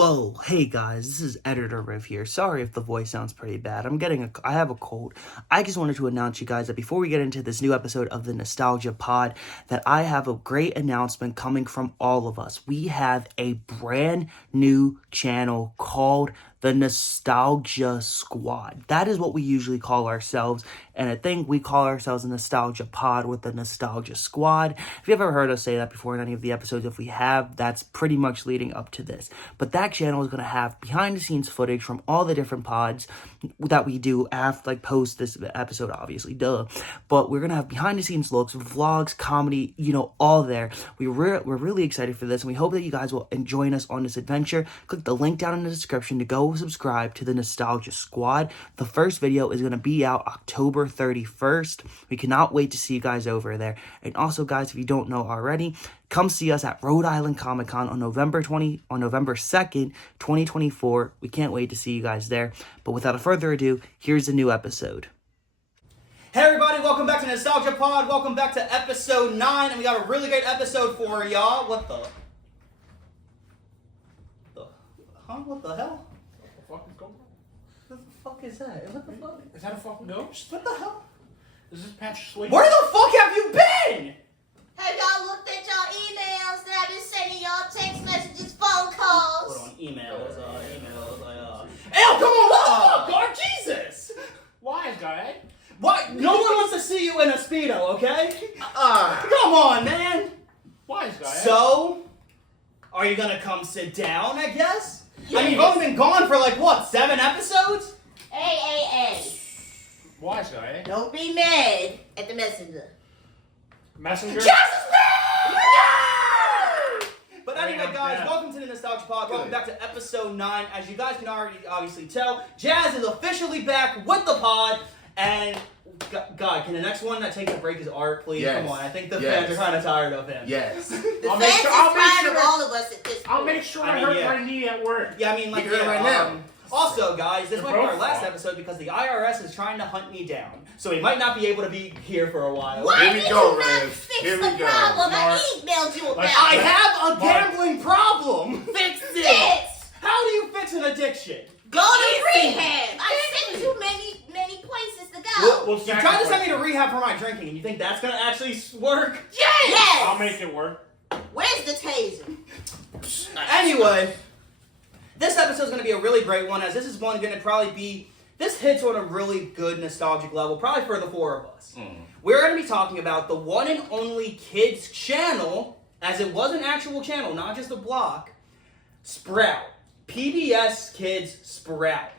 Whoa, hey guys, this is Editor Riv here. Sorry if the voice sounds pretty bad. I have a cold. I just wanted to announce you guys that before we get into this new episode of the Nostalgia Pod, that I have a great announcement coming from all of us. We have a brand new channel called the Nostalgia Squad. That is what we usually call ourselves, and I think we call ourselves a Nostalgia Pod with the Nostalgia Squad. If you've ever heard us say that before in any of the episodes, if we have, that's pretty much leading up to this. But that channel is going to have behind-the-scenes footage from all the different pods that we do after, post this episode, obviously, duh. But we're going to have behind-the-scenes looks, vlogs, comedy, all there. We're really excited for this, and we hope that you guys will join us on this adventure. Click the link down in the description to go subscribe to the Nostalgia Squad. The first video is going to be out October 31st. We cannot wait to see you guys over there. And also, guys, if you don't know already, come see us at Rhode Island Comic Con on November 2nd, 2024. We can't wait to see you guys there. But without further ado, here's a new episode. Hey everybody, welcome back to Nostalgia Pod. Welcome back to episode 9, and we got a really great episode for y'all. What the hell? What the fuck is going on? What the fuck is that? What the fuck? Is that a fucking ghost? What the hell? Is this Patrick Swayze? Where the fuck have you been? Have y'all looked at y'all emails that I've been sending y'all, text messages, phone calls? Hold on, emails. Ew, come on, what the fuck, God, Jesus! Wise guy. What? No one wants to see you in a Speedo, okay? Come on, man. Wise guy. So, are you gonna come sit down, I guess? Yes. I mean, you've only been gone for 7 episodes? Hey. Wise guy. Don't be mad at the messenger. Messenger. Jazmine! But anyway, guys, welcome to the Nostalgia Pod. Welcome back to episode 9. As you guys can already obviously tell, Jazz is officially back with the pod. And, God, can the next one that takes a break is Art, please? Yes. Come on, I think the fans are kind of tired of him. Yes. The fans is tired of all of us at this point. I'll make sure I hurt my knee at work. Yeah, I mean, You can do it right now. Also, guys, this might be our last fault. episode because the IRS is trying to hunt me down. So we might not be able to be here for a while. Why Here we did go, you not Riz. fix Here the we go. problem? I Mark. emailed you about I it. have a gambling problem. Fix this. How do you fix an addiction? Go to rehab. I sent you many places to go. We'll You tried to send me to rehab for my drinking, and you think that's gonna actually work? Yes. I'll make it work. Where's the taser? Anyway, this episode is going to be a really great one, as this is one going to probably be, this hits on a really good nostalgic level, probably for the 4 of us. We're going to be talking about the one and only kids channel, as it was an actual channel, not just a block, Sprout. PBS Kids Sprout.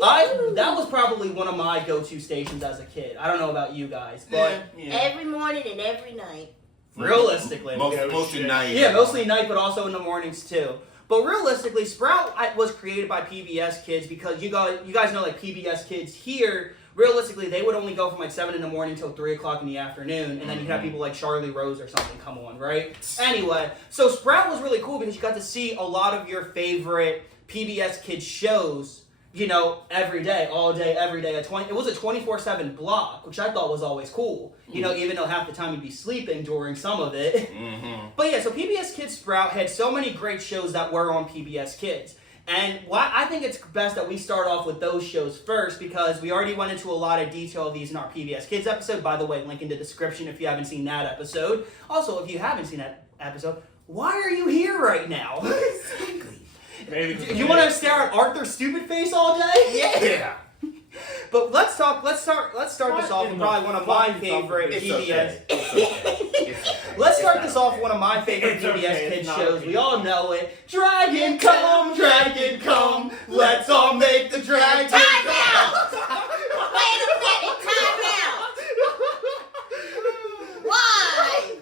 That was probably one of my go-to stations as a kid. I don't know about you guys, but Every morning and every night. realistically. Mostly night. Yeah, mostly night, but also in the mornings too. But realistically, Sprout was created by PBS Kids because you guys know PBS Kids here. Realistically, they would only go from 7 in the morning till 3 o'clock in the afternoon, and then you'd have people like Charlie Rose or something come on, right? Anyway, so Sprout was really cool because you got to see a lot of your favorite PBS Kids shows, every day, all day, every day. It was a 24/7 block, which I thought was always cool. Even though half the time you'd be sleeping during some of it. But yeah, so PBS Kids Sprout had so many great shows that were on PBS Kids. And I think it's best that we start off with those shows first because we already went into a lot of detail of these in our PBS Kids episode. By the way, link in the description if you haven't seen that episode. Also, if you haven't seen that episode, why are you here right now? Maybe. You want to stare at Arthur's stupid face all day? Yeah. But let's start this off with probably one of my favorite It's PBS. okay. It's okay. Let's start this off with one of my favorite It's PBS okay, Kids it's not shows. okay. We all know it. Dragon come, let's all make the dragon Time come. out! Wait a minute, time out! Why?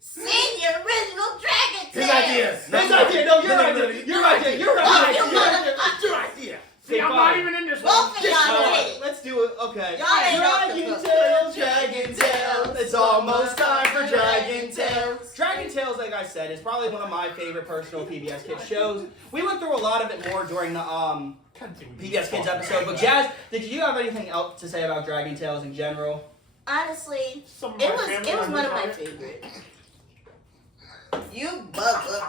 Send your original dragon His tale. ideas. His idea. No, your idea. Your idea. Your Oh, idea. you motherfucker. Your idea. See, I'm not even in this one. Both of y'all did it. Let's do it. Okay. Y'all ain't off the hook. Dragon Tales. It's almost time for Dragon Tales. Dragon Tales, like I said, is probably one of my favorite personal PBS Kids shows. We went through a lot of it more during the PBS Kids episode. But Jazz, did you have anything else to say about Dragon Tales in general? Honestly, Some of my it was family one of my members favorites. You mother.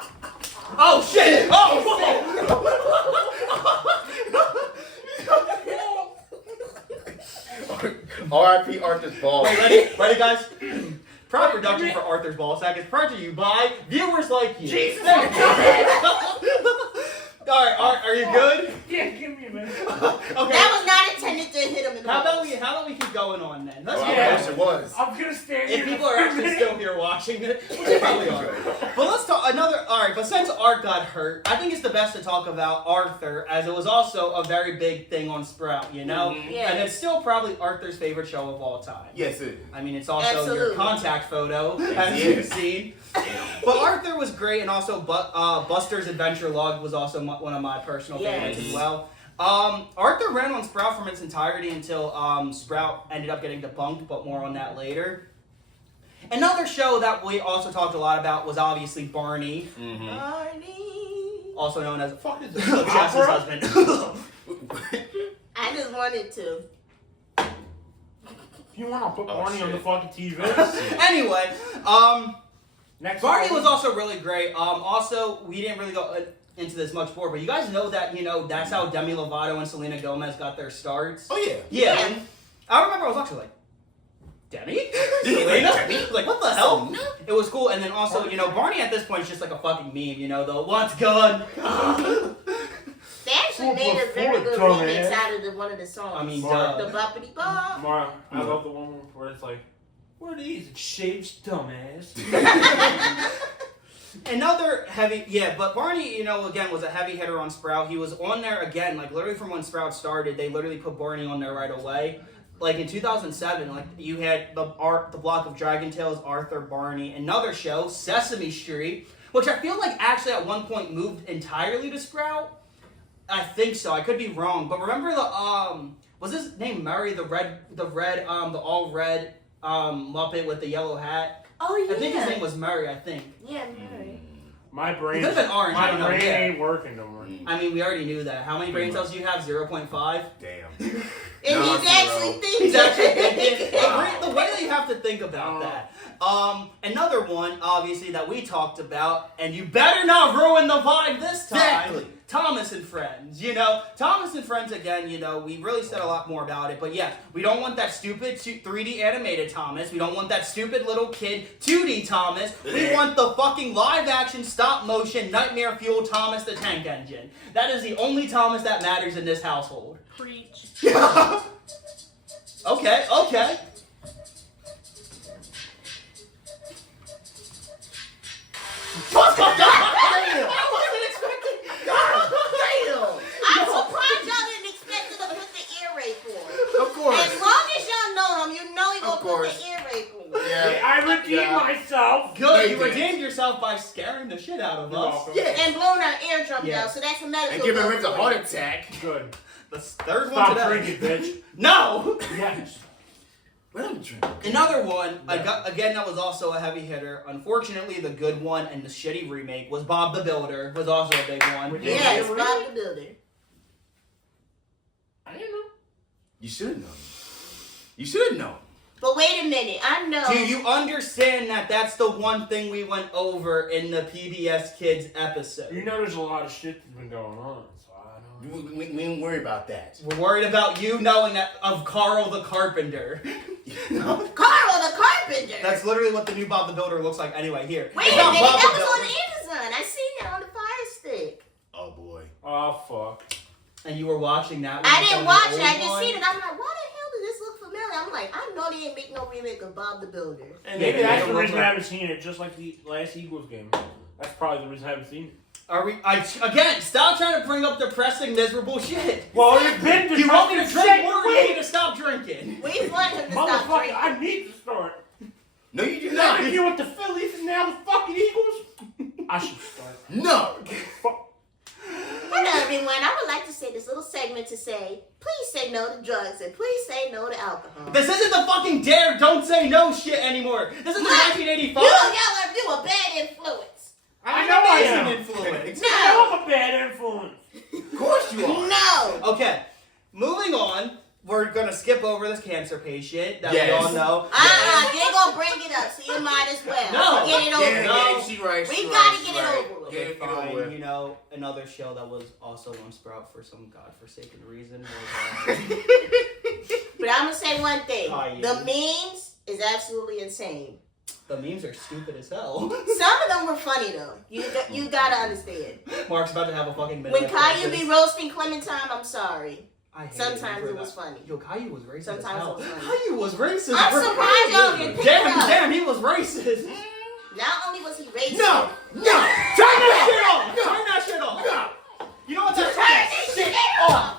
Oh shit! Oh! R.I.P. Arthur's ball. Wait, ready, guys? Proud production for Arthur's Ball Sack is brought to you by viewers like you. Jesus! Alright, are you good? Yeah, give me a minute. Okay. That was not intended to hit him in the How about nose. we keep going on then? Let's Oh, get I on. wish it was. I'm gonna stand If here people for are a actually minute. still here watching it, which they probably are. But let's talk another. Alright, but since Art got hurt, I think it's the best to talk about Arthur, as it was also a very big thing on Sprout, you know? Yeah. And it's still probably Arthur's favorite show of all time. Yes, it is. I mean, it's also your Absolutely. contact photo, as Yeah. you've seen. But Arthur was great, and also Buster's Adventure Log was also one of my personal favorites as well. Arthur ran on Sprout from its entirety until Sprout ended up getting debunked, but more on that later. Another show that we also talked a lot about was obviously Barney, Barney. also known as Fuck is Jess's husband. I just wanted to. If you want, I'll put Barney on the shit. fucking TV. Anyway, Next Barney one. was also really great. Also, we didn't really go into this much more, but you guys know that, that's how Demi Lovato and Selena Gomez got their starts. Oh, yeah. Yeah. I remember I was actually like, Demi? Selena? Like, what the hell? It was cool. And then also, Barney at this point is just like a fucking meme, the what's good? They actually made a very good remix out of one of the songs. I mean, the duh. Bumpity Bump. Mara, I love the one where it's like, what are these? It shaves dumbass. Another heavy, but Barney, again, was a heavy hitter on Sprout. He was on there again, like literally from when Sprout started, they literally put Barney on there right away. Like in 2007, like you had the block of Dragon Tales, Arthur, Barney, another show, Sesame Street, which I feel like actually at one point moved entirely to Sprout. I think so. I could be wrong, but remember was his name Murray, the all red Muppet with the yellow hat? Oh, yeah. I think his name was Murray. I think. Yeah, Murray. My brain. It could've been orange, I My don't know, brain yeah. ain't working no more. I mean, we already knew that. How many brain cells do you have? 0.5? Damn. And No, he's actually thinking. He's actually thinking. Wow. The way that you have to think about that. Another one, obviously, that we talked about, and you better not ruin the vibe this time. Exactly. Thomas and Friends. Thomas and Friends, again, we really said a lot more about it. But yeah, we don't want that stupid 3D animated Thomas. We don't want that stupid little kid 2D Thomas. We want the fucking live action stop motion nightmare fuel Thomas the Tank Engine. That is the only Thomas that matters in this household. Preach. Okay. I wasn't expecting. I'm surprised y'all didn't expect him to put the ear rape on. Of course. As long as y'all know him, you know he Of gonna put course. the ear rape on. Yeah. I redeemed myself. Good, They you did. redeemed yourself by scaring the shit out of You're us. welcome. Yeah. And blowing our eardrums Yeah. out, so that's a medical. And giving bill Rick a for heart you. attack. Good. The third one Stop today. drinking, bitch. No! Yes. Let him drink. Another one, again, that was also a heavy hitter. Unfortunately, the good one and the shitty remake was Bob the Builder, was also a big one. Yeah, it's Bob the Builder. I didn't know. You should have known. You should have known. But wait a minute, I know. Do you understand that that's the one thing we went over in the PBS Kids episode? You know there's a lot of shit that's been going on, so I don't know. We ain't worry about that. We're worried about you knowing that of Carl the Carpenter. Carl the Carpenter. That's literally what the new Bob the Builder looks like anyway. Here. Wait It's a not minute, Bob that the was on Builder. Amazon. I seen that on the Fire Stick. Oh boy. Oh, fuck. And you were watching that one. I didn't watch it. I just just seen it. I'm like, why the hell does this look familiar? I'm like, I know they ain't make no remake of Bob the Builder. And Yeah, maybe yeah, that's it the looks reason like- I haven't seen it, just like the last Eagles game. That's probably the reason I haven't seen it. Are we? Again, stop trying to bring up depressing, miserable shit. Well, you've been Do you want me to depressing drink more or shit. you want me to stop drinking? We want him to stop Motherfucker, drinking. I need to start. No, you do Now not. you're here with the Phillies and now the fucking Eagles. I should start. No. Fuck. Hello, everyone. I would like to say this little segment to say, please say no to drugs and please say no to alcohol. This isn't the fucking Dare Don't Say No shit anymore. This is the What? 1985. You a bad influence. I know I amazing am. influence. I know I'm a bad influence. Of course you are. No. Okay, moving on. We're gonna skip skip over this cancer patient that we Yes. all know. They're gonna bring it up, so you might as well. No. Get it over with. No. She right. We she gotta right, get she it right. over with. Get it over Fine, with. you know, another show that was also on Sprout for some godforsaken reason was But I'm gonna say one thing: Caillou. the memes is absolutely insane. the memes are stupid as hell. Some of them were funny though. You gotta understand. Mark's about to have a fucking When midlife Caillou crisis. be roasting Clementine, I'm sorry. I hated Sometimes him for it was that. funny. Yo, Caillou was racist Sometimes as hell. it was funny. Caillou was racist. I'm bro. surprised y'all didn't pick it up. Damn, he was racist. Not only was he racist, No. Turn that shit off. Turn that shit off. No. You know what? Turn turn that this shit shit off. off.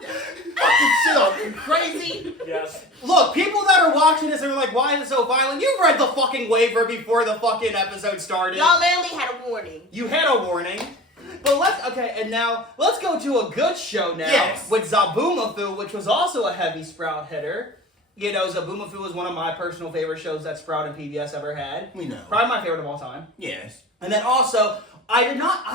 Fucking shit off. You crazy? Yes. Look, people that are watching this are like, why is it so violent? You read the fucking waiver before the fucking episode started. Y'all literally had a warning. You had a warning. But and now let's go to a good show now Yes. with Zaboomafoo, which was also a heavy Sprout hitter. You know, Zaboomafoo was one of my personal favorite shows that Sprout and PBS ever had. We know. Probably my favorite of all time. Yes. And then also, I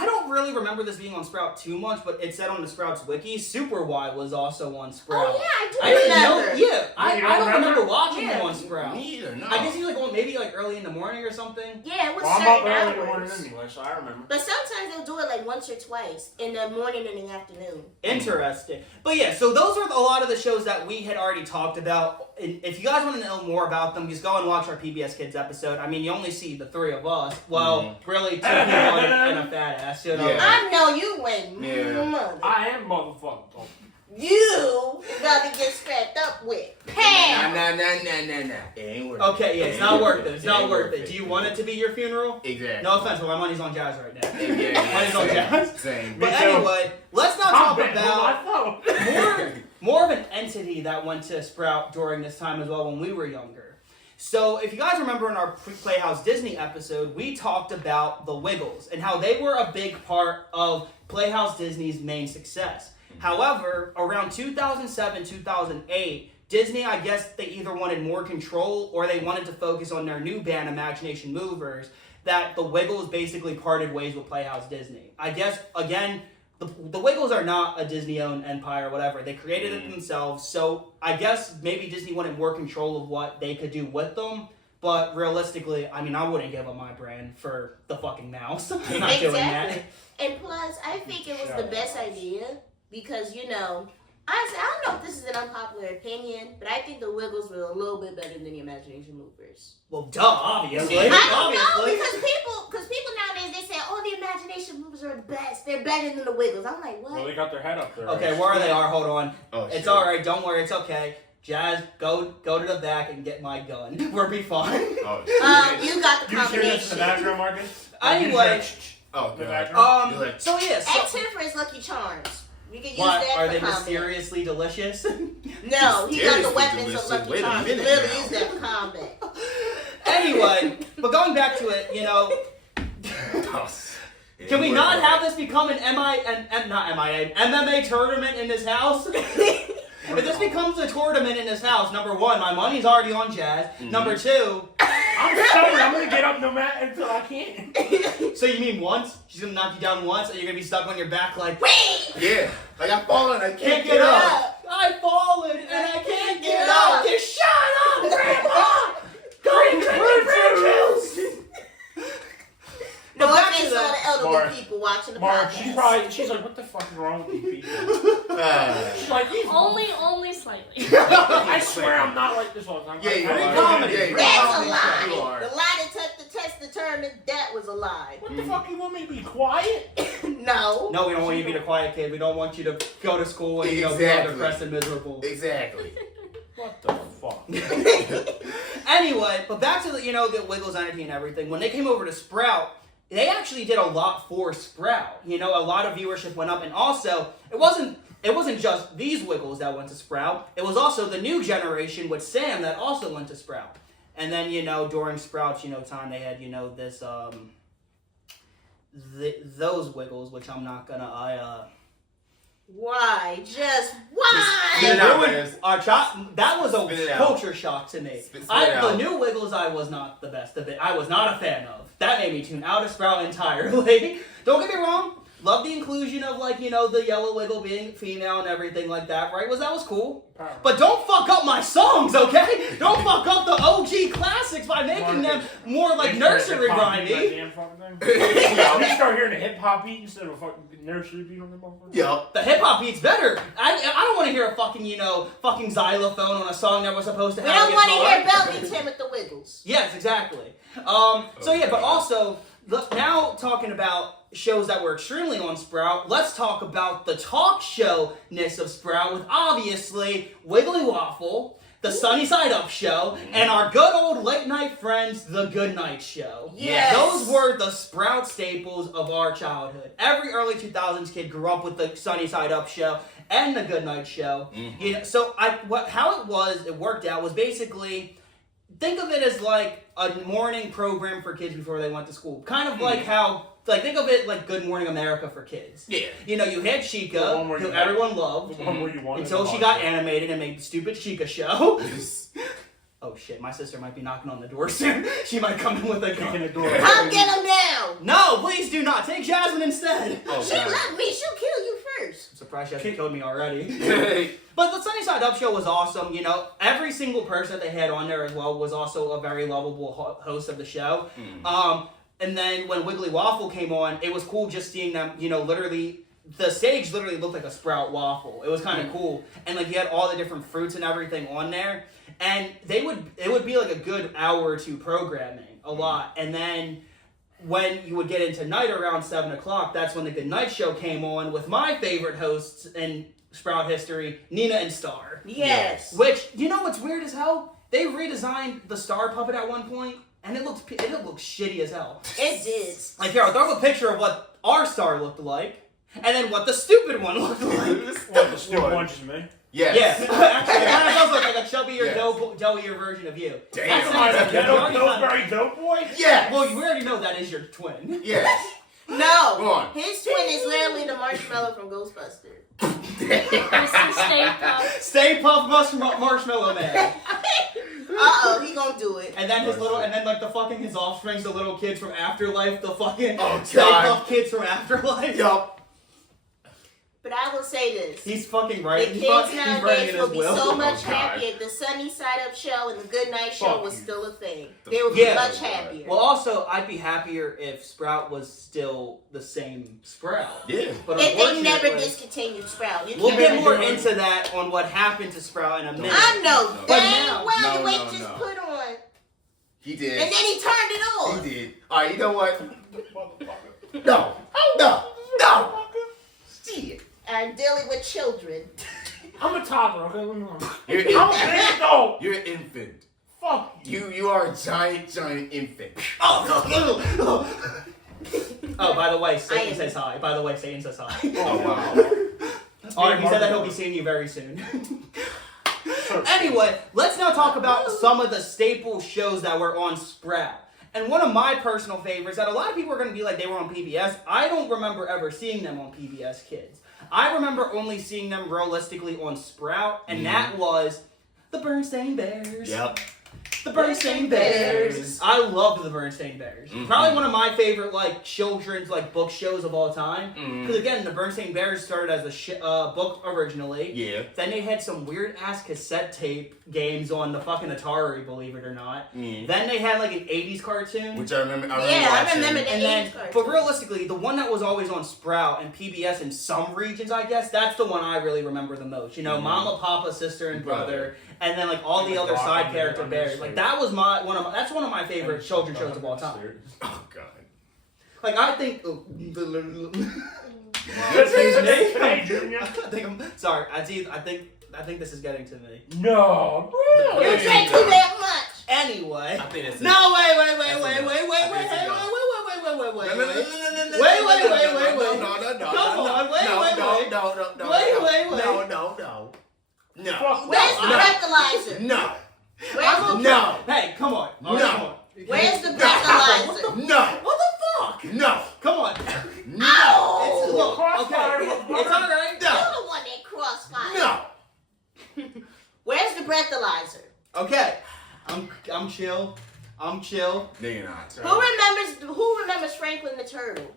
don't really remember this being on Sprout too much, but it said on the Sprouts wiki, Super Y was also on Sprout. Oh yeah, I I do didn't remember. know. Yeah, I You don't don't remember remember? watching Yeah. him on Sprout. Me either. No. I guess he was like maybe like early in the morning or something. Yeah, it was Well, I'm up certain early in the morning hours. anyway, so I remember. But sometimes they'll do it like once or twice in the morning and in the afternoon. Interesting. But yeah, so those are a lot of the shows that we had already talked about. And if you guys want to know more about them, just go and watch our PBS Kids episode. I mean, you only see the three of us. Well, really two people and a fat ass. You know? Yeah. I know you went Yeah. mother. I am motherfucking. You about to get strapped up with. Pam! Nah. It ain't worth it. Okay, yeah, it's not worth it. It's not ain't worth it. Do you want it to be your funeral? Exactly. No offense, but my money's on Jazz right now. Yeah. Money's on Jazz. Same. But Me too. anyway, let's not I'm talk betting on about my phone. more of an entity that went to Sprout during this time as well when we were younger. So if you guys remember in our Playhouse Disney episode, we talked about the Wiggles and how they were a big part of Playhouse Disney's main success. However, around 2007, 2008, Disney, I guess they either wanted more control or they wanted to focus on their new band, Imagination Movers, that the Wiggles basically parted ways with Playhouse Disney. I guess, again, the Wiggles are not a Disney-owned empire or whatever. They created it themselves, so I guess maybe Disney wanted more control of what they could do with them. But realistically, I mean, I wouldn't give up my brand for the fucking mouse. I'm not doing that. Exactly. And plus, I think it was the best idea because, you know, honestly, I don't know if this is an unpopular opinion, but I think the Wiggles were a little bit better than the Imagination Movers. Well, duh, obviously. I don't know Obviously. because people nowadays they say, "Oh, the Imagination Movers are the best. They're better than the Wiggles." I'm like, what? Well, they got their head up there. Okay, where they are, hold on. Oh, It's shit. alright, don't worry, it's okay. Jazz, go to the back and get my gun. We'll be fine. Oh, You got the You hear this in the combination. background, Marcus? Anyway, Oh, The God. background? so yeah, And so Tiffany's Lucky Charms. We can use what, that are for they comment. mysteriously delicious? No, he got the Mysteriously weapons of delicious. Lucky Wait a Charms. minute Literally now. use that for combat. Anyway, but going back to it, you know, can we not have this become an MMA tournament in this house? If this becomes a tournament in this house, number one, my money's already on Jazz. Number two, I'm stubborn. I'm gonna get up no matter until I can. so you mean once? She's gonna knock you down once, and you're gonna be stuck on your back like, Yeah. Like I'm falling. I can't get up. I've fallen and I can't get up. Just shut up, Grandpa. Go to No But back to offense to all the elderly Mark. people watching the Mark, podcast. she's like, what the fuck is wrong with these people? She's like, Only slightly. I swear I'm not like this all the time. Yeah, you I are. comedy. Yeah, you That's are. a You lie. are. The lie that took the test determined that was a lie. What the fuck, you want me to be quiet? No, No. we don't want you to be the quiet kid. We don't want you to go to school and be all Exactly. depressed and miserable. Exactly. What the fuck? Anyway, but back to the Wiggles entity and everything. When they came over to Sprout, they actually did a lot for Sprout. A lot of viewership went up, and also it wasn't just these Wiggles that went to Sprout. It was also the new generation with Sam that also went to Sprout. And then during Sprout's time, they had this those Wiggles, which I'm not gonna Why? Just why? Spit it out, ruined Bears. our that was Spit it a out. culture shock to me. Spit it The out. new Wiggles I was not the best of it. I was not a fan of. That made me tune out of Sprout entirely. Don't get me wrong. Love the inclusion of, like, you know, the yellow wiggle being female and everything like that, right? That was cool. But don't fuck up my songs, okay? Don't fuck up the OG classics by making them more like nursery grimy. You start hearing a hip hop beat instead of a fucking nursery beat on the motherfucker. Yup. The hip hop beat's better. I don't want to hear a fucking, you know, fucking xylophone on a song that was supposed to We have don't a want to guitar. hear Bell beat him with the Wiggles. Yes, exactly. So yeah, but also now talking about shows that were extremely on Sprout, let's talk about the talk show-ness of Sprout with obviously Wiggly Waffle, the Sunny Side Up Show, and our good old late night friends, the Good Night Show. Yes. Those were the Sprout staples of our childhood. Every early 2000s kid grew up with the Sunny Side Up Show and the Good Night Show. You know, so how it worked out was basically, think of it as like a morning program for kids before they went to school. Kind of like how, like, think of it like Good Morning America for kids. Yeah. You know, you had Chica, who everyone loved, until she got animated and made the stupid Chica show. Oh shit, my sister might be knocking on the door soon. She might come in with a gun. Come get him down. No, please do not. Take Jazmine instead. Oh, She left me. She'll kill you first. I'm surprised she hasn't killed me already. Hey. But the Sunny Side Up Show was awesome. You know, every single person that they had on there as well was also a very lovable host of the show. And then when Wiggly Waffle came on, it was cool just seeing them, you know, literally, the stage literally looked like a Sprout waffle. It was kind of cool. And, like, you had all the different fruits and everything on there. And it would be, like, a good hour or two programming, a lot. And then when you would get into night around 7 o'clock, that's when the Good Night Show came on with my favorite hosts in Sprout history, Nina and Star. Yes. Which, you know what's weird as hell? They redesigned the Star puppet at one point, and it looked shitty as hell. It did. Like, here, I'll throw up a picture of what our Star looked like, and then what the stupid one looked like. What, the stupid one just me? Yes. Yeah, actually, it kind of does look like a chubbier, doughier version of you. Damn. Pillsbury Dope Boy? Yes. Well, we already know that is your twin. Yes. Go No. on. His twin is literally the marshmallow from Ghostbusters. Stay Puft Marshmallow Man. He gonna do it. And then his offspring's the little kids from Afterlife, the fucking Stay God. Puft kids from Afterlife. Yup. But I will say this. He's fucking right. The He's kids writing nowadays in will his be will. so much Oh, God. happier if the Sunny Side Up Show and the Good Night Show Fuck was you. still a thing. They would be Yeah. much happier. Well, also, I'd be happier if Sprout was still the same Sprout. Yeah. But if they never unfortunately, discontinued Sprout. You we'll can't get really more do it. into that on what happened to Sprout in a minute. I know But dang now- well the No, weight no, just no. put on. He did. And then he turned it on. He did. Alright, you know what? No. No. No. Shit. And dealing with children. I'm a toddler, okay? Let me know. You're an I'm a infant. big adult. You're an infant. Fuck you. You are a giant infant. Oh, by the way, I Satan am- says hi. By the way, Satan says hi. Oh wow. Alright, he said that he'll be seeing you very soon. Anyway, let's now talk about some of the staple shows that were on Sprout. And one of my personal favorites that a lot of people are going to be like they were on PBS, I don't remember ever seeing them on PBS Kids. I remember only seeing them realistically on Sprout, and that was the Berenstain Bears. Yep. The Berenstain Bears. I loved the Berenstain Bears. Probably one of my favorite like children's like book shows of all time. Because again, the Berenstain Bears started as a book originally. Yeah. Then they had some weird ass cassette tape games on the fucking Atari, believe it or not. Then they had like an 80s cartoon. Which I remember. Yeah, I watching. remember that. And then, 80s cartoon. but realistically, the one that was always on Sprout and PBS in some regions, I guess, that's the one I really remember the most. You know, Mama, Papa, Sister, and Brother, and then like all the other side character bears. Like that was that's one of my favorite children's shows of all time. Oh god. Like I think. Hey, Junior. I think I'm sorry. I think this is getting to me. No, You really? drink too damn much. Anyway. I think that's No, wait. Wait, wait, wait, wait, wait, wait, wait, No. Fuck Where's the breathalyzer? No. Where's the No. Hey, come on. No. Come on. Where's the What breathalyzer? the, No. what the fuck? No. Come on. No. Ow! It's, look, Crossfire okay. with It's alright. You're the one that crossfire. No. Where's the breathalyzer? Okay. I'm chill. I'm chill. No, you're not. Who remembers Franklin the Turtle?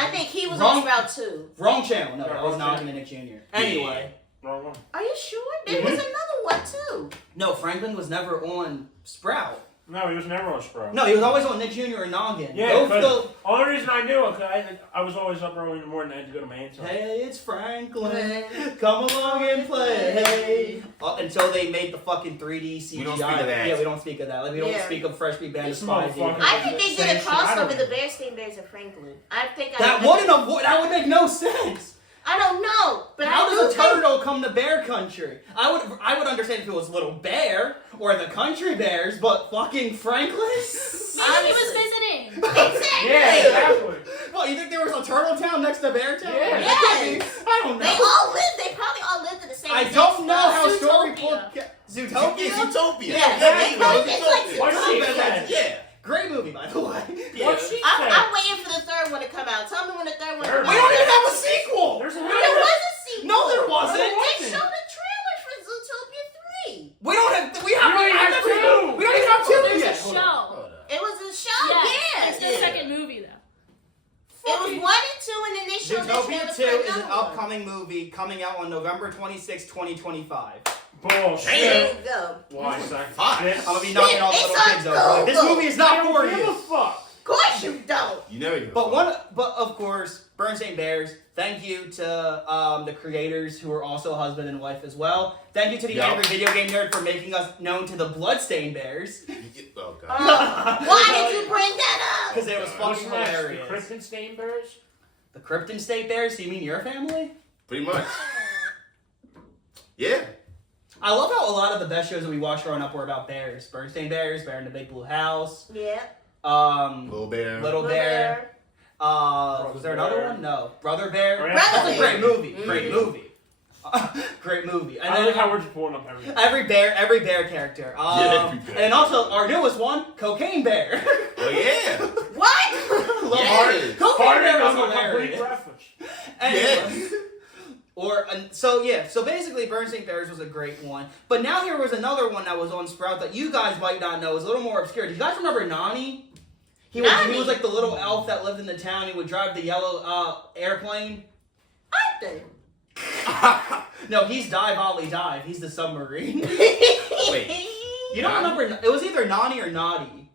I think he was Wrong- on Sprout too. Wrong channel. No, Yeah, that was wrong Noggin and Nick Jr. Anyway. Wrong one. Are you sure? There was another one too. No, Franklin was never on Sprout. No, he was never on Sprout. No, he was always on Nick Jr. or Noggin. Yeah, Both because the- only reason I knew it, I was always up early in the morning. I had to go to my aunt's house. Hey, it's Franklin. Come along and play. Until they made the fucking 3D CGI. We don't speak of that. Yeah, we don't speak of that. Like we don't Yeah. speak of Fresh Meat Band of This Spies. motherfucker- either. I think they did a Same shit, I don't crossover, the know. Berenstain Bears and Franklin. I think That wouldn't avoid. That would make no sense. I don't know, but How I does a do think turtle come to bear country? I would understand if it was Little Bear or the Country Bears, but fucking Franklin? Maybe he was visiting. exactly. Yeah, exactly. Well, you think there was a turtle town next to Bear Town? Yeah. Yes. I don't know. They probably all lived in the same. I exact don't know spot. how Zootopia. Storybook Zootopia. Zootopia. Yeah, there you go. it's like Zootopia. What she said. Yeah. Great movie, by the way. What she I'm said. waiting for the third one to come out. Tell me when the third one There comes We out. don't even have a sequel. There's a There was a sequel. No, there wasn't. They showed the trailers for Zootopia 3. We don't have. We You have. only have two. We don't even have two There's yet. a show. It was a show, Yeah, it's the yeah. second movie though. It was 1 and 2, and then they showed the Zootopia trailer 2 for is an another one. upcoming movie coming out on November 26, 2025. Bullshit. There you go. Why, son? Fuck. Shit. I'm gonna be knocking all the It's little a kids over. Like, this go-go. movie is I not don't for give a you. fuck. Of course you don't. You never give a But fuck. but of course, Berenstain Bears. Thank you to the creators who are also husband and wife as well. Thank you to the Yup. Angry Video Game Nerd for making us known to the Bloodstained Bears Oh god. Why did you bring that up? because it was What's fucking next? The hilarious. Berenstain Bears? The Krypton State Bears? Do you mean your family? Pretty much. Yeah. I love how a lot of the best shows that we watched growing up were about bears. Berenstain Bears, Bear in the Big Blue House, Yeah. Little Bear. Little Bear. Was there another Bear. one? No. Brother Bear. Oh, yeah. That's a Bear. great movie. Mhm. Great movie. Great movie. And I then like how we're just pulling up everything. every bear character. every bear. And also our newest one, Cocaine Bear. Oh yeah. What? Love Yes. Cocaine Pardon Bear was of a complete hilarious. reference. Anyway. So basically Berenstain Bears was a great one. But now here was another one that was on Sprout that you guys might not know. It was a little more obscure. Do you guys remember Nani? He was like the little elf that lived in the town. He would drive the yellow airplane. I think. No, he's Dive Ollie Dive. He's the submarine. Wait. You don't remember? It was either Nani or Naughty.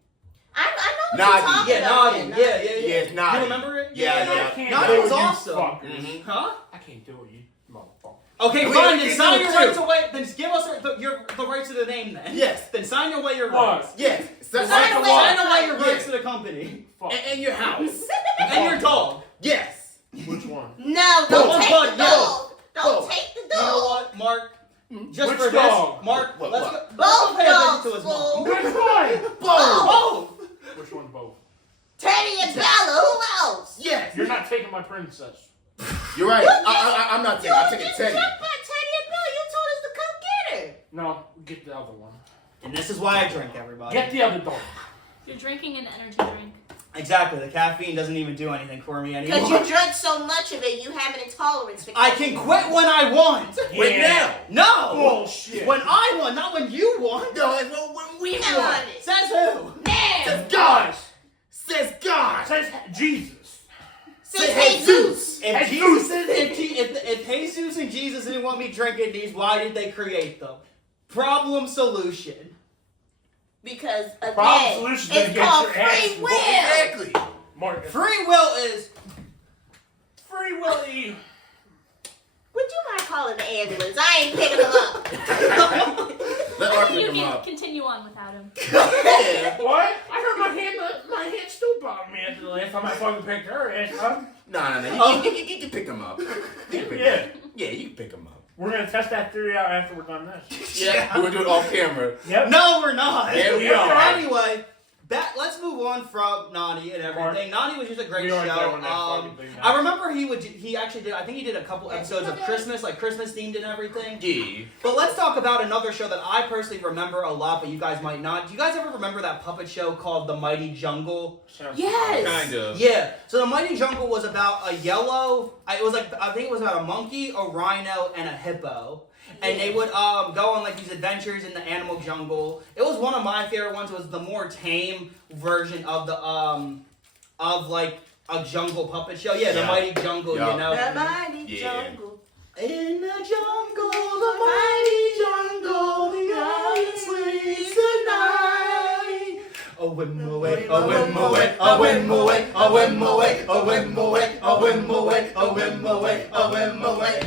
I know what Noddy. you're talking Yeah, about. Naughty. Yeah. Yeah, it's Naughty. You remember it? Yeah, I yeah. can't Naughty do was it, you awesome. fuckers. Mhm. Huh? I can't do it, you motherfucker. Okay, We fine. don't Then get sign to your do rights it. away. Then just give us the rights to the name. Then Yes. Then sign away your What? rights. Yes. Sign Sign away. away your Yeah. rights to the company Fuck. And your house. and your dog. Yes. Which one? No, One don't take bud, the dog. Don't Both. take the You know dog. what, Mark? Just Which for dog? this, Mark. What, Let's what? go. Both Let's pay attention dogs, to his fool. mom. Which one? Both. Which one both? Teddy and Bella. Who else? Yes. You're not taking my princess. You're right. I'm not taking. I'm taking just Teddy. jumped by Teddy and Bella. You told us to come get her. No, get the other one. And this is why I drink, everybody. Get the other dog. You're drinking an energy drink. Exactly. The caffeine doesn't even do anything for me anymore. Because you drank so much of it, you have an intolerance. I can quit when I want. Quit Yeah. now. No. Bullshit. When I want, not when you want. No, it's when we Come on want. it. Says who? Man. Says God. Says God. Says Jesus. Say Jesus. If Jesus. Jesus, if Jesus and Jesus didn't want me drinking these, why did they create them? Problem solution. Because Problem again, solution is it's to get called your ass free whooped. will. Exactly. Mark. Free will is Free Willy. Would you mind calling the ambulance? I ain't picking them up. Let I Art think pick you him can up. continue on without him. Yeah. What? I heard my hand still bothered me after the last time I fucking picked her ass up. No. You can pick him up. You can pick Yeah. him up. Yeah, you can pick him up. We're gonna test that theory out after we're done this. Yeah. We're gonna do it off camera. Yep. no, we're not. Yeah, we are. Anyway, let's move on from Nani and everything. Nani was just a great We show. aren't doing that fucking thing now. I remember he actually did. I think he did a couple episodes of Christmas, like Christmas themed and everything. Yeah. But let's talk about another show that I personally remember a lot, but you guys might not. Do you guys ever remember that puppet show called The Mighty Jungle? Sounds Yes. Kind of. Yeah. So The Mighty Jungle was about a yellow. I think it was about a monkey, a rhino, and a hippo. And they would go on like these adventures in the animal jungle. It was one of my favorite ones. It was the more tame version of the of like a jungle puppet show. Yeah, the Yeah. Mighty Jungle, Yeah. you know. The mighty Yeah. jungle. In the jungle, the mighty jungle, the lion sleeps tonight. A whim away, a whim away, a whim away, a whim away, a whim away, a whim away, a whim away, a whim away.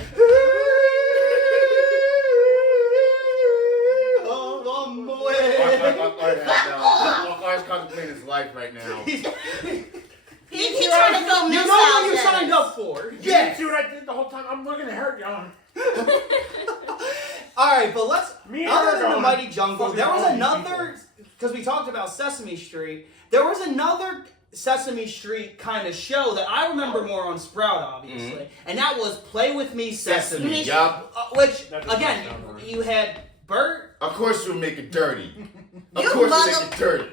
Mark's contemplating his life right now. He trying to go You miss know what out you there. signed up for. You didn't see what I did the whole time? I'm looking at her, John. Alright, but let's, Me and other her than the going, Mighty Jungle, fucking there was all these another, because we talked about Sesame Street, there was another Sesame Street kind of show that I remember more on Sprout, obviously, and that was Play With Me Sesame. Yup. Which, That does not again, sound right. you had Bert. Of course you'll make it dirty. Of You course mother- you'll make it dirty.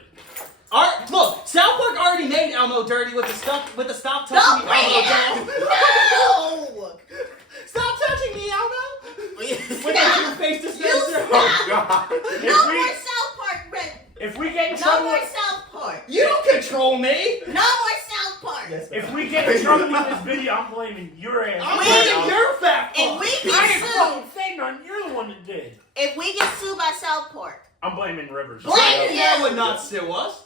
Look, South Park already made Elmo dirty with the Stop Touching Don't Me bring Elmo it doll. up. No. Stop touching me, Elmo! With the two-face dispenser. Oh God. No more South Park, Red. If we get in No trouble, more South Park. You don't control me! No more South Park. if we get in trouble with this video, I'm blaming your ass. I'm We- blaming your fat If fuck. we I get ain't sued, fucking saying nothing. You're the one that did. if we get sued by South Park, I'm blaming Rivers. blame That him. would not sue us.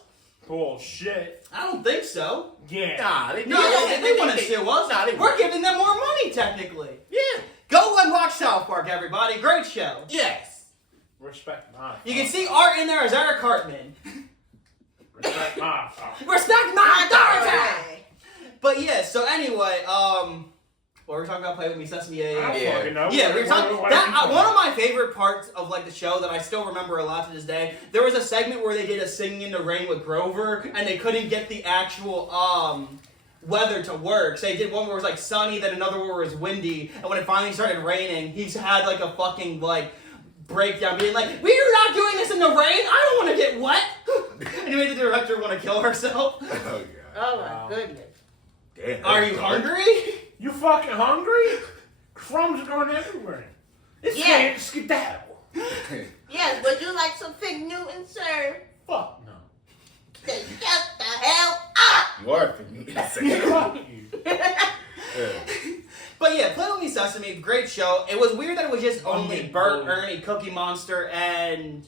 Bullshit. I don't think so. Yeah. Nah, they No, they wouldn't sue us. Nah, they We're wouldn't. giving them more money, technically. Yeah. Go and watch South Park, everybody. Great show. Yes. Respect my. You can see Art in there as Eric Cartman. Respect my. Respect my authority! Authority. But yeah, so anyway, what were we talking about? Play With Me Sesame? I don't Yeah. fucking know. Yeah, we were talking. What That, are we one of my favorite parts of like the show that I still remember a lot to this day. There was a segment where they did a Singing in the Rain with Grover, and they couldn't get the actual weather to work. So they did one where it was like sunny, then another where it was windy, and when it finally started raining, he's had like a fucking like breakdown, being like, "We are not doing this in the rain. I don't want to get wet." And he made the director want to kill herself. Oh God. Oh Wow. my goodness. Damn. Are you hungry? You fucking hungry? Crumbs are going everywhere. It's Yeah. can't skedaddle. Yes, would you like some Fig Newton, sir? Fuck no. Then shut the hell up. You are for me. Fuck you. Yeah. But yeah, Play With Me Sesame, great show. It was weird that it was just only getting Bert, bullied. Ernie, Cookie Monster, and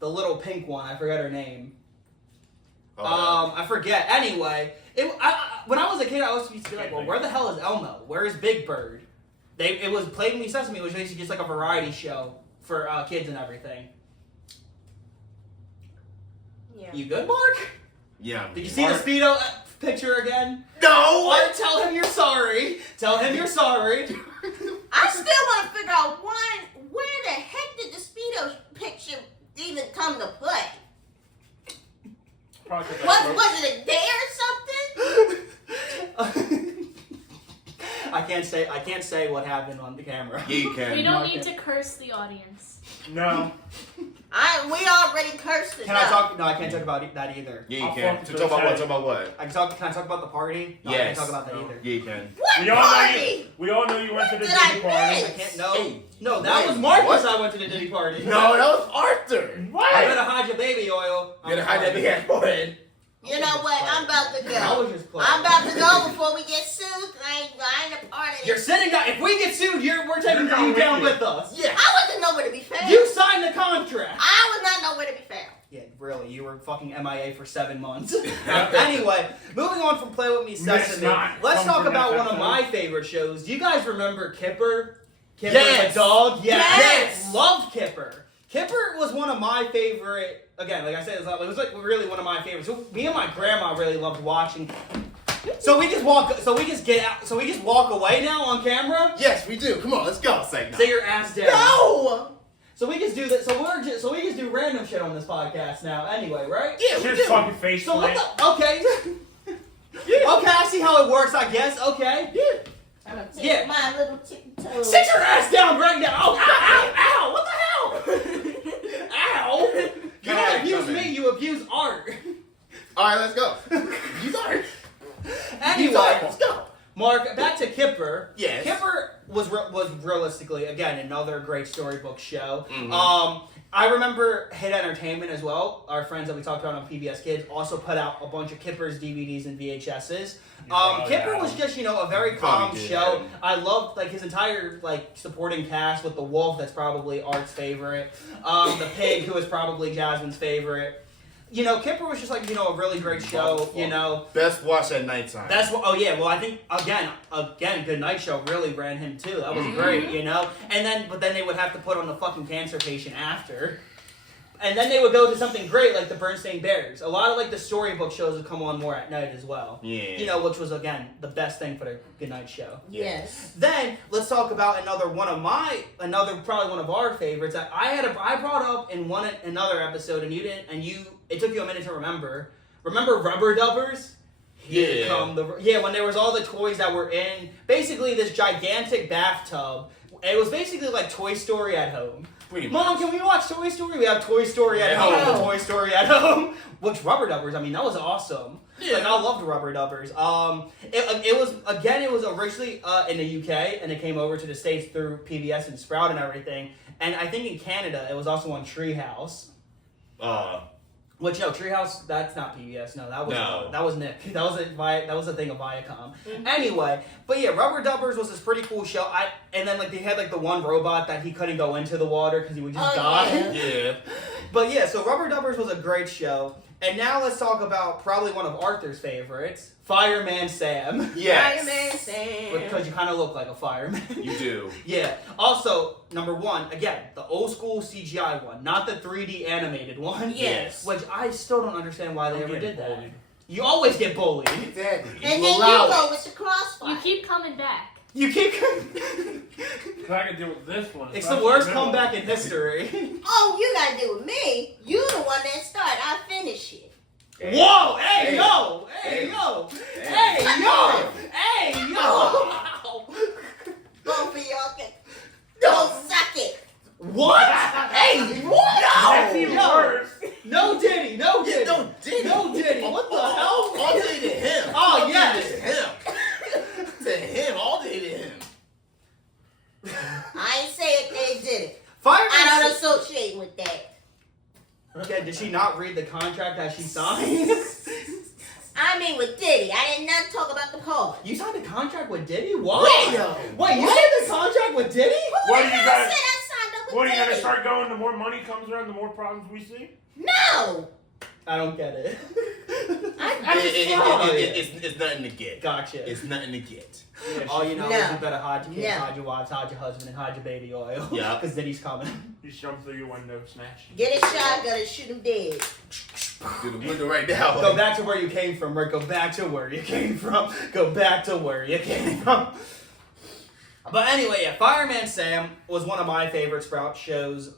the little pink one. I forget her name. I forget. Anyway, when I was a kid, I always used to be like, well, where the hell is Elmo? Where is Big Bird? It was Play With Me Sesame, which was basically just like a variety show for kids and everything. Yeah. You good, Mark? Yeah. Did you see the Speedo picture again? No. Or tell him you're sorry. Tell him you're sorry. I still want to figure out where the heck did the Speedo picture even come to play? Probably 'cause I Was it a day or something? I can't say what happened on the camera. Yeah, you can. We don't Okay. need to curse the audience. No. We already cursed it. Can I talk? No, I can't talk about that either. Yeah, you I'll can. fuck To with talk about what? those Talk about what? Can I talk about the party? No, I Yes. can't talk about that No. either. Yeah, you can. What We all know you. party? We all know you went to the What did I dinner party. miss? I can't. No, Hey, no, that wait, was Marcus. what? I went to the Diddy party. No, that was Arthur. I What? better hide your baby oil. You gotta hide that big ass forehead. You know what? I'm about to I go. was just playing. I'm about to go before we get sued. I ain't a part of You're this. sitting down. If we get sued, we're taking You're going you down with with us. Yeah. I wasn't nowhere to be found. You signed the contract. I was not nowhere to be found. Yeah, really. You were fucking MIA for 7 months. Anyway, moving on from Play With Me Sesame, not let's come talk from about that one of episode. my favorite shows. Do you guys remember Kipper? Kipper Yes. the dog? Yes. Loved Kipper. Kipper was one of my favorite, again, like I said, it was like really one of my favorites. So me and my grandma really loved watching. So we just walk away now on camera? Yes, we do. Come on, let's go. Say no. Sit your ass down. No! So we just do that. So we just do random shit on this podcast now. Anyway, right? Yeah, we Just do. fucking face So what plant. the? Okay. Okay, I see how it works. I guess. Okay. Yeah. I'm gonna take Yeah. my little tiptoe. Sit your ass down right now. Oh, ow, ow, ow! What the hell? Ow! You Come don't on, abuse come me. in. You abuse art. All right, let's go. You got it. Anyway, Let's go. Mark, back to Kipper. Yes. Kipper was realistically again another great storybook show. Mhm. I remember Hit Entertainment as well. Our friends that we talked about on PBS Kids also put out a bunch of Kipper's DVDs and VHSs. Kipper was just, a very calm show. I loved like his entire like supporting cast with the wolf, that's probably Art's favorite. The pig, who is probably Jazmine's favorite. Kipper was just like, a really great show, Best watch at nighttime. That's what, I think, again, Good Night Show really ran him too. That was great, but then they would have to put on the fucking cancer patient after. And then they would go to something great like the Berenstain Bears. A lot of like the storybook shows would come on more at night as well. Yeah. Which was, again, the best thing for the Good Night Show. Yes. Then, let's talk about another probably one of our favorites that I brought up in another episode and it took you a minute to remember. Remember Rubber Dubbers? When there was all the toys that were in basically this gigantic bathtub. It was basically like Toy Story at home. Mom, can we watch Toy Story? We have Toy Story at home. Toy Story at home. Which Rubber Dubbers? I mean, that was awesome. Yeah. Like, I loved Rubber Dubbers. It was originally in the UK, and it came over to the States through PBS and Sprout and everything. And I think in Canada, it was also on Treehouse. Which, no, Treehouse, that's not PBS. No, that was Nick. That was a thing of Viacom. Anyway, but yeah, Rubber Dubbers was this pretty cool show. And then like they had like the one robot that he couldn't go into the water because he would just die. Yeah. But yeah, so Rubber Dubbers was a great show. And now let's talk about probably one of Arthur's favorites, Fireman Sam. Yes. Fireman Sam. Because you kind of look like a fireman. You do. Yeah. Also, number one, again, the old school CGI one, not the 3D animated one. Yes. Which I still don't understand why they I'm ever getting did that. bullied. You always get bullied. Exactly. And then you go with the crossfire. You keep coming back. You keep... If I can deal with this one. It's the worst comeback in history. Oh, you gotta deal with me. You the one that started. I finish it. Whoa! Hey, yo! Hey, yo! Hey, yo! Hey, yo! Both of y'all can... Don't suck it. What? Hey, what? That's even No! worse. No Diddy! No Diddy! No Diddy. No Diddy! What the hell? All day to him. Oh, All yes. day to him. To him. All day to him. I ain't say it, they did it. Fireman I don't associate with that. Okay, did she not read the contract that she signed? I mean with Diddy. I did not talk about the part. You signed a contract with Diddy? Why? Wait, you What? signed a contract with Diddy? Who What the do you hell guys- said I signed up with What are you Diddy? gonna start going? The more money comes around, the more problems we see. No. I don't get it. It's nothing to get. Gotcha. It's nothing to get. All you know No. is you better hide your kids, No. hide your wives, hide your husband, and hide your baby oil. Yeah. Because Diddy's coming. Just jump through your window, smash. Get a shotgun and shoot him dead. Through the window right now. Go back to where you came from, Rick. Go back to where you came from. Go back to where you came from. But anyway, yeah, Fireman Sam was one of my favorite Sprout shows.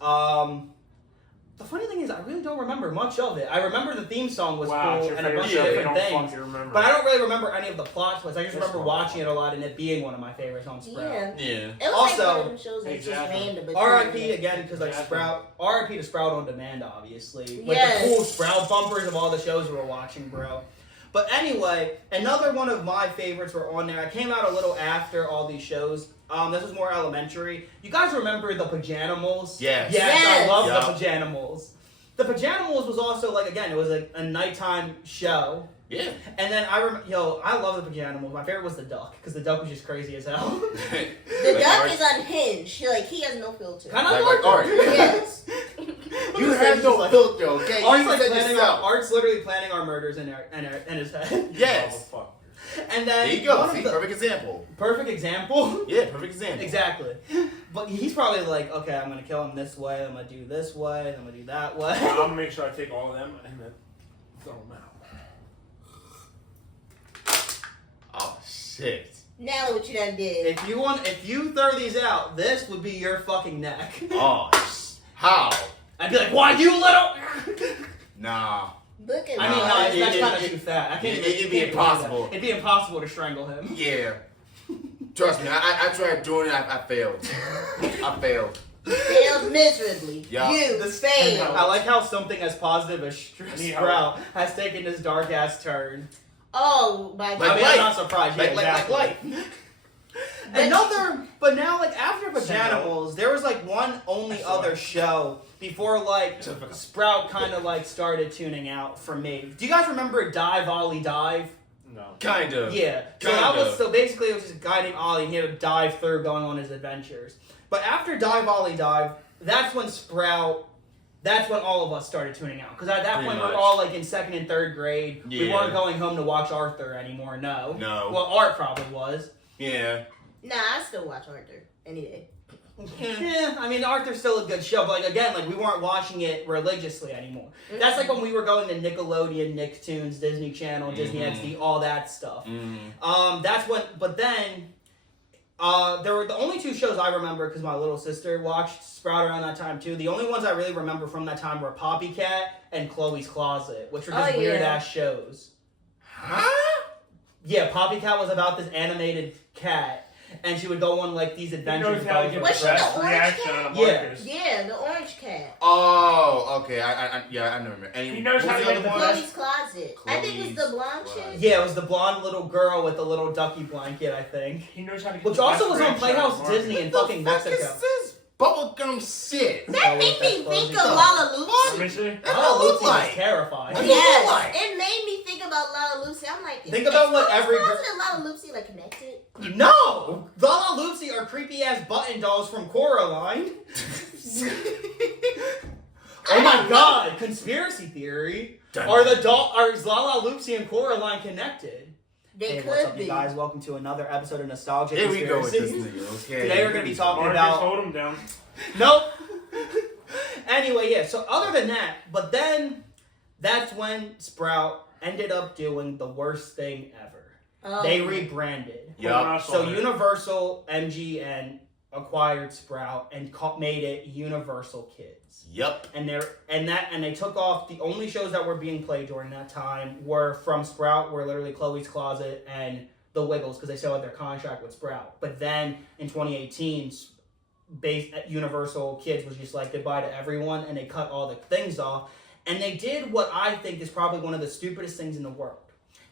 The funny thing is, I really don't remember much of it. I remember the theme song was cool and a bunch of different things. But I don't really remember any of the plot twists. I just remember watching it a lot and it being one of my favorites on Sprout. Yeah. Yeah. It was Also, like one of them shows that's just exactly. random. But R.I.P. again, because like Exactly. Sprout, R.I.P. to Sprout on Demand, obviously. With Yes. the cool Sprout bumpers of all the shows we were watching, bro. But anyway, another one of my favorites were on there. I came out a little after all these shows. This was more elementary. You guys remember the Pajanimals? Yes. Yes, I Yes. love Yeah. the Pajanimals. The Pajanimals was also like, again, it was a nighttime show. Yeah. And then I love the Pajanimals. My favorite was the duck, because the duck was just crazy as hell. The duck is unhinged. Like, he has no filter. Kind of Like like Art. Yes. You have no filter, okay? Art's, You like said planning yourself. Art's literally planning our murders in his head. Yes. And then There you go. one of See, the- perfect example. perfect example. Yeah, perfect example. Exactly. But he's probably like, okay, I'm gonna kill him this way, I'm gonna do this way, I'm gonna do that way. I'm gonna make sure I take all of them and then throw them out. Oh shit. Now look what you done did. If you throw these out, this would be your fucking neck. Oh, how? I'd be like, why you little? Nah. Look at I mean, Nah, no, it- that's it- kind it- of too fat. I can't. it'd be can't do impossible. that. It'd be impossible to strangle him. Yeah. Trust me, I tried doing it. I failed. I failed. failed miserably. Yeah. You failed. I like how something as positive as Need Sprout has taken this dark ass turn. Oh my Like I mean, god. I'm not surprised. Yeah, Like exactly. life. But now, like, after Pajamas, there was, like, one only other show before, like, Sprout kind of, like, started tuning out for me. Do you guys remember Dive, Ollie, Dive? No. Kind of. Yeah. So basically it was just a guy named Ollie, and he had to dive through going on his adventures. But after Dive, Ollie, Dive, that's when all of us started tuning out. Because at that point, we were all, like, in 2nd and 3rd grade. Yeah. We weren't going home to watch Arthur anymore, no. Well, Art probably was. Yeah. Nah, I still watch Arthur any day. Yeah, I mean, Arthur's still a good show, but, like, again, like, we weren't watching it religiously anymore. Mm-hmm. That's like when we were going to Nickelodeon, Nicktoons, Disney Channel, Disney XD, all that stuff. Mm-hmm. That's when, but then, there were the only 2 shows I remember, because my little sister watched Sprout around that time, too. The only ones I really remember from that time were Poppycat and Chloe's Closet, which were just weird-ass shows. Huh? Yeah, Poppycat was about this animated cat. And she would go on, like, these adventures. Was she the orange cat? Yeah, the orange cat. Oh, okay. I never remember. He knows how to get the Chloe's Closet. I think it was the blonde chick. Yeah, it was the blonde little girl with the little ducky blanket, I think. He knows how to get Which also was on Playhouse Disney in fucking Mexico. What is this bubblegum shit? That made me think of Lala Lucy. Lala Lucy was terrifying. Yes, it made me think about Lala Lucy. I'm like, think about what every girl... Wasn't Lala Lucy, like, connected? No! Lala Lucy are creepy-ass button dolls from Coraline. Oh my god, conspiracy theory. Is Lala Lucy and Coraline connected? They what's up, could be. you guys? Welcome to another episode of Nostalgia Here Conspiracy. we go with this nigga, okay? Today we're going to be talking about... hold him down. Nope. Anyway, yeah, so other than that, but then that's when Sprout ended up doing the worst thing ever. Oh. They rebranded. Yep. So Universal MGN acquired Sprout and made it Universal Kids. Yep. And they took off the only shows that were being played during that time were from Sprout, were literally Chloe's Closet and The Wiggles, because they still had their contract with Sprout. But then in 2018, Universal Kids was just like goodbye to everyone, and they cut all the things off. And they did what I think is probably one of the stupidest things in the world.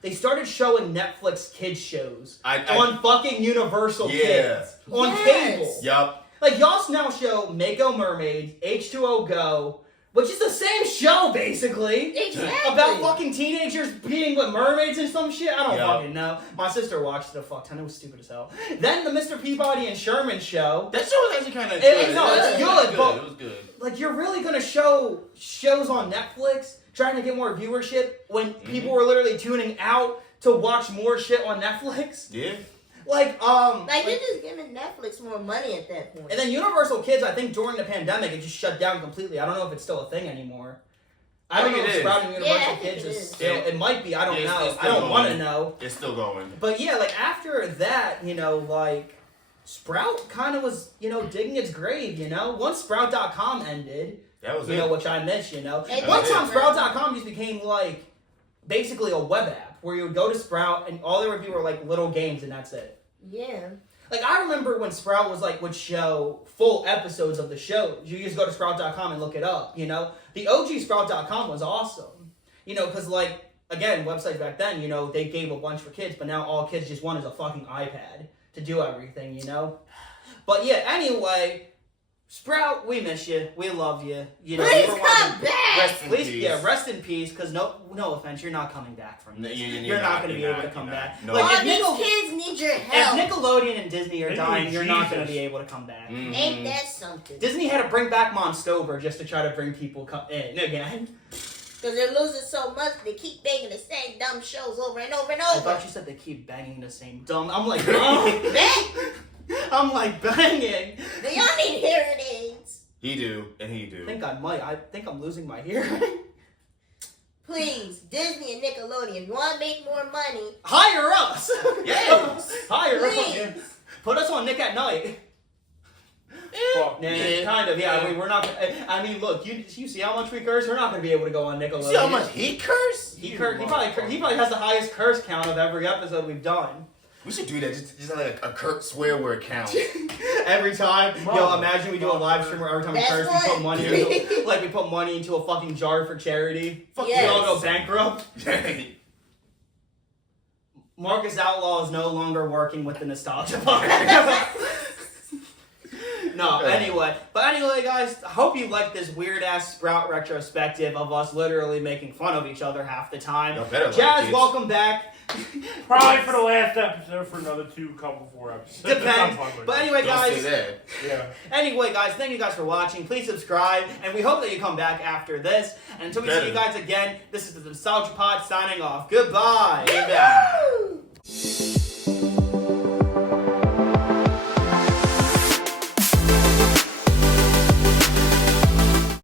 They started showing Netflix kids shows on fucking Universal Kids on cable. Yup. Like, y'all now show Mako Mermaids, H2O Go, which is the same show, basically. Exactly. About fucking teenagers being with mermaids and some shit. I don't fucking know. My sister watched it a fuck ton. It was stupid as hell. Then the Mr. Peabody and Sherman show. That show was actually kind of good. It's good, but it was good. Like, you're really gonna show shows on Netflix trying to get more viewership when people were literally tuning out to watch more shit on Netflix? Yeah. Like you're just giving Netflix more money at that point. And then Universal Kids, I think during the pandemic, it just shut down completely. I don't know if it's still a thing anymore. I don't know if Sprouting Universal Kids is still... It might be. I don't know. I don't want to know. It's still going. But yeah, like, after that, like, Sprout kind of was, digging its grave, Once Sprout.com ended, that was which I miss, One time, Sprout.com just became, like, basically a web app where you would go to Sprout and all they would be were, like, little games and that's it. Yeah. Like, I remember when Sprout was, like, would show full episodes of the shows. You just go to Sprout.com and look it up, The OG Sprout.com was awesome. Because, like, again, websites back then, they gave a bunch for kids, but now all kids just want is a fucking iPad to do everything, But, yeah, anyway... Sprout, we miss you. We love you. Please come back. Rest in peace. Because no offense, you're not coming back from this. You're not going to be able to come back. No. Like, these kids need your help. If Nickelodeon and Disney are dying, you're not going to be able to come back. Mm-hmm. Ain't that something? Disney had to bring back Monstober just to try to bring people in again. Because they're losing so much, they keep banging the same dumb shows over and over and over. I thought you said they keep banging the same dumb. I'm like, oh. I'm like banging. Do y'all need hearing aids? He do, and he do. I think I might. I think I'm losing my hearing. Please, Disney and Nickelodeon, you want to make more money? Hire us. Yes. Hire Please. us. Put us on Nick at Night. Kind of, yeah. I mean, we're not. I mean, look, you see how much we curse? We're not going to be able to go on Nickelodeon. See how much he curse? He probably has the highest curse count of every episode we've done. We should do that. Just like a Kurt swear word count. Every time. Yo, imagine we do a live stream where every time we curse, we put money into, like, we put money into a fucking jar for charity. Fuck, we all go bankrupt. Marcus Outlaw is no longer working with the Nostalgia Pod. No, anyway. But anyway, guys, I hope you liked this weird-ass Sprout retrospective of us literally making fun of each other half the time. No, better Jazz, kids. welcome back. Probably for the last episode, for another 4 episodes. Depends. But anyway, Don't say guys. that. Yeah. Anyway, guys, thank you guys for watching. Please subscribe, and we hope that you come back after this. And until we see you guys again, this is the Nostalgia Pod signing off. Goodbye. Goodbye. Woo!